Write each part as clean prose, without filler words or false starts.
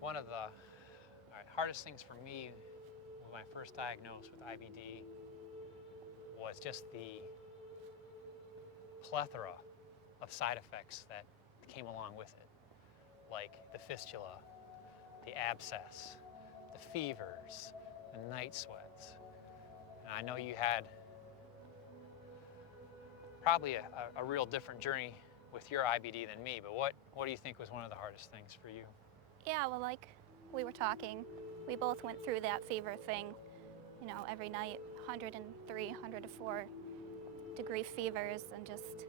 One of the hardest things for me when I first diagnosed with IBD was just the plethora of side effects that came along with it, like the fistula, the abscess, the fevers, the night sweats. And I know you had probably a real different journey with your IBD than me, but what do you think was one of the hardest things for you? Yeah, well, like we were talking, we both went through that fever thing, every night, 103, 104 degree fevers, and just,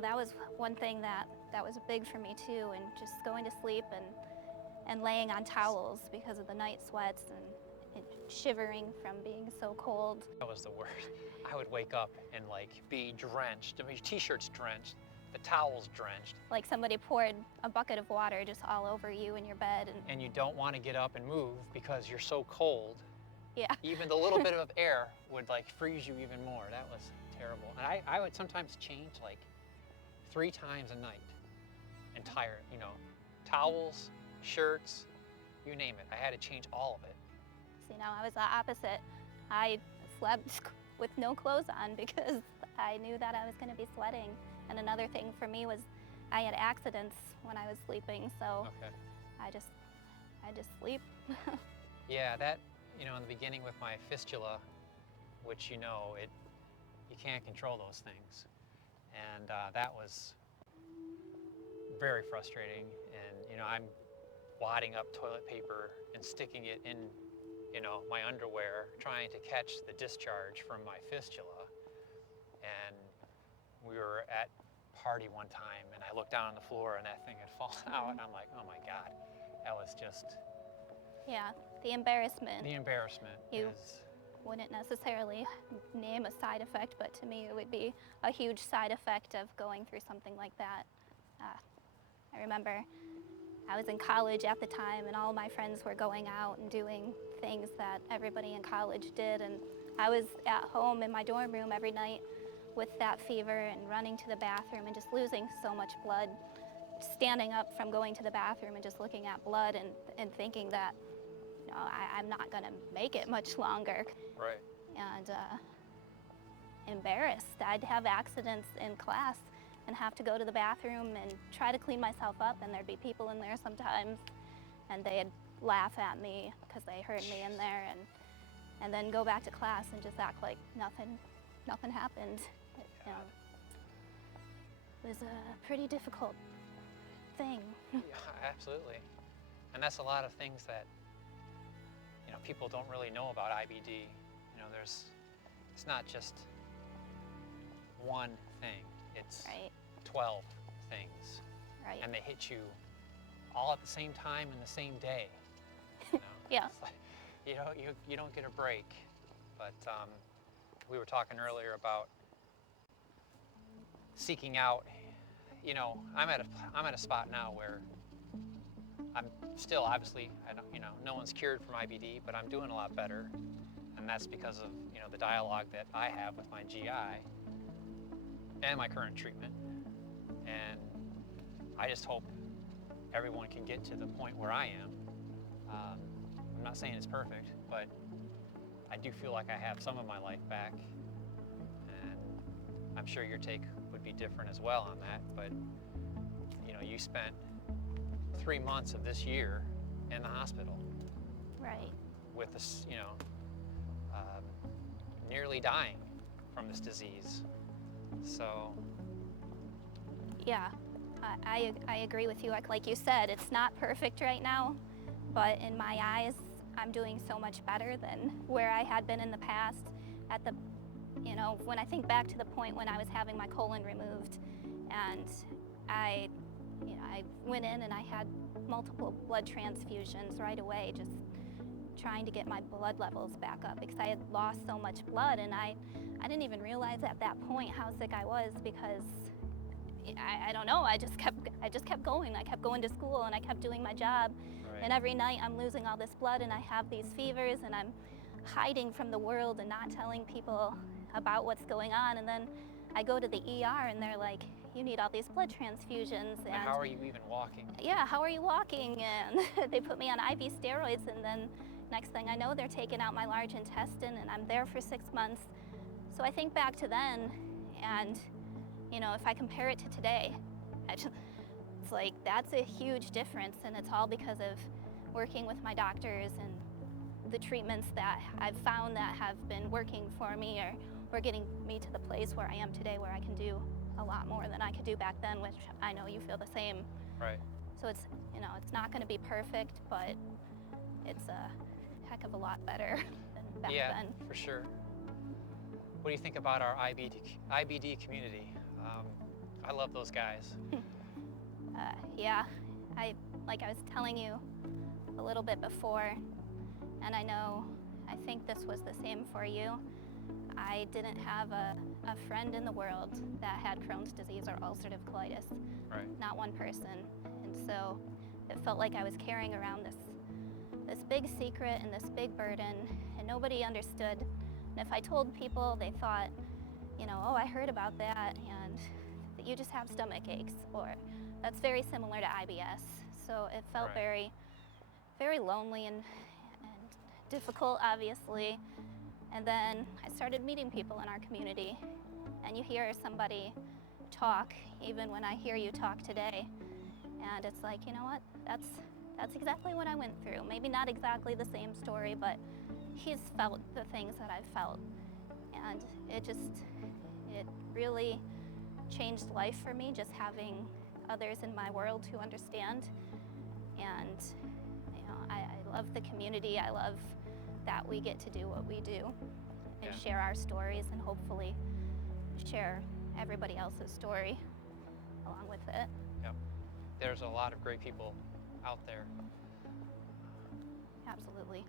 that was one thing that was big for me too, and just going to sleep and laying on towels because of the night sweats and shivering from being so cold. That was the worst. I would wake up and be drenched. I mean, your t-shirt's drenched, the towel's drenched. Like somebody poured a bucket of water just all over you in your bed. And you don't want to get up and move because you're so cold. Yeah. Even the little bit of air would freeze you even more. That was terrible. And I would sometimes change 3 times a night. Entire, towels, shirts, you name it. I had to change all of it. So, I was the opposite. I slept with no clothes on because I knew that I was going to be sweating. And another thing for me was I had accidents when I was sleeping, so okay. I just sleep. Yeah, that, in the beginning with my fistula, which you can't control those things. And that was very frustrating. And, I'm wadding up toilet paper and sticking it in, my underwear, trying to catch the discharge from my fistula. And we were at a party one time, and I looked down on the floor, and that thing had fallen out, and I'm like, oh my God, that was just... Yeah, the embarrassment. The embarrassment wouldn't necessarily name a side effect, but to me it would be a huge side effect of going through something like that. I remember I was in college at the time, and all my friends were going out and doing things that everybody in college did, and I was at home in my dorm room every night with that fever and running to the bathroom and just losing so much blood, standing up from going to the bathroom and just looking at blood and thinking that, I'm not gonna make it much longer. Right. And embarrassed. I'd have accidents in class and have to go to the bathroom and try to clean myself up, and there'd be people in there sometimes, and they'd laugh at me because they heard me in there, and then go back to class and just act like nothing happened. It was a pretty difficult thing. Yeah, absolutely. And that's a lot of things that people don't really know about IBD. It's not just one thing. It's right. 12 things. Right. And they hit you all at the same time in the same day. Yeah. It's you don't get a break. But we were talking earlier about seeking out. I'm at a spot now where I'm still, obviously, no one's cured from IBD, but I'm doing a lot better. And that's because of, the dialogue that I have with my GI and my current treatment. And I just hope everyone can get to the point where I am. I'm not saying it's perfect, but I do feel like I have some of my life back. And I'm sure your take would be different as well on that, but you spent 3 months of this year in the hospital. Right. With this, nearly dying from this disease. So. Yeah, I agree with you. Like you said, it's not perfect right now, but in my eyes, I'm doing so much better than where I had been in the past. When I think back to the point when I was having my colon removed, and I went in and I had multiple blood transfusions right away, just trying to get my blood levels back up because I had lost so much blood, and I didn't even realize at that point how sick I was because I don't know, I just kept going. I kept going to school and I kept doing my job. Right. And every night I'm losing all this blood and I have these fevers and I'm hiding from the world and not telling people about what's going on. And then I go to the ER and they're like, you need all these blood transfusions. And how are you even walking? Yeah, how are you walking? And they put me on IV steroids, and then next thing I know, they're taking out my large intestine, and I'm there for 6 months. So I think back to then, and you know, if I compare it to today, it's like that's a huge difference, and it's all because of working with my doctors and the treatments that I've found that have been working for me, or getting me to the place where I am today, where I can do a lot more than I could do back then, which I know you feel the same. Right. So it's, you know, it's not going to be perfect, but it's a heck of a lot better than back then. Yeah, for sure. What do you think about our IBD community? I love those guys. Yeah, like I was telling you a little bit before, and I think this was the same for you. I didn't have a friend in the world that had Crohn's disease or ulcerative colitis. Right. Not one person. And so it felt like I was carrying around this big secret and this big burden, and nobody understood. And if I told people, they thought, you know, oh, I heard about that, and that you just have stomach aches, or that's very similar to IBS. So it felt Right. very, very lonely and difficult, obviously. And then I started meeting people in our community, and you hear somebody talk, even when I hear you talk today, and it's like, you know what, that's exactly what I went through. Maybe not exactly the same story, but he's felt the things that I've felt. And it really changed life for me, just having others in my world who understand. And you know, I love the community. I love that we get to do what we do and Yeah. share our stories, and hopefully share everybody else's story along with it. Yep. There's a lot of great people out there. Absolutely.